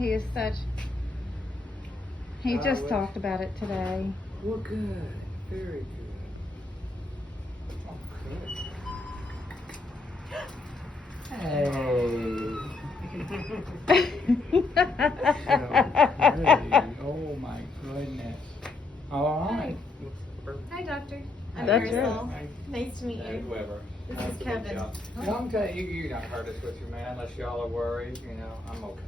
He is such. He I just wish- talked about it today. Well, good. Very good. Okay. Hey. Oh my goodness. All right. Hi, Doctor. I'm That's Marisol. right. Nice to meet Dave you. Weber. This Nice is to meet Kevin. y'all. No, I'm telling you, you're not hurt us with your man unless y'all are worried. You know, I'm okay.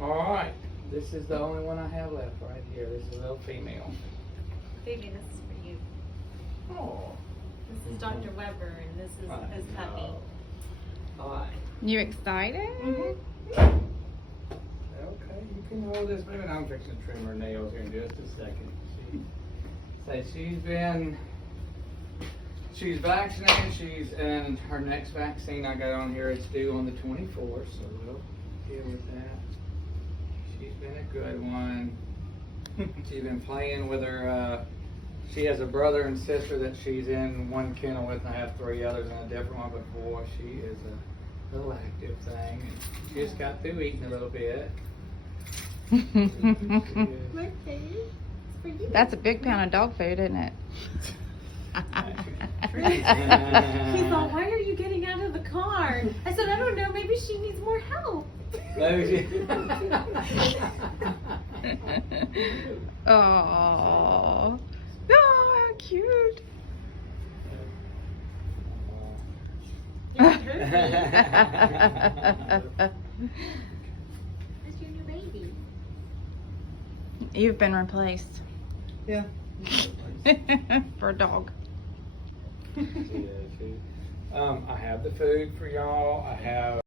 All right. This is the only one I have left right here. This is a little female. Baby, this is for you. Oh. This is Dr. Weber, and this is his puppy. All right. You excited? Okay, you can hold this. Maybe I'm fixing to trim her nails here in just a second. She's vaccinated. She's in her next vaccine I got on here. It's due on the 24th, so we'll deal with that. She's been a good one. She's been playing with her. She has a brother and sister that she's in one kennel with, and I have 3 others in a different one. But boy, she is a little active thing. And she just got through eating a little bit. Look, baby. It's for you. That's a big pound of dog food, isn't it? He's all, why are you getting out of the car? I said, I don't know. Maybe she needs more help. Oh, no, how cute. You're hurting. That's your new baby. You've been replaced Yeah. for a dog. I have the food for y'all. I have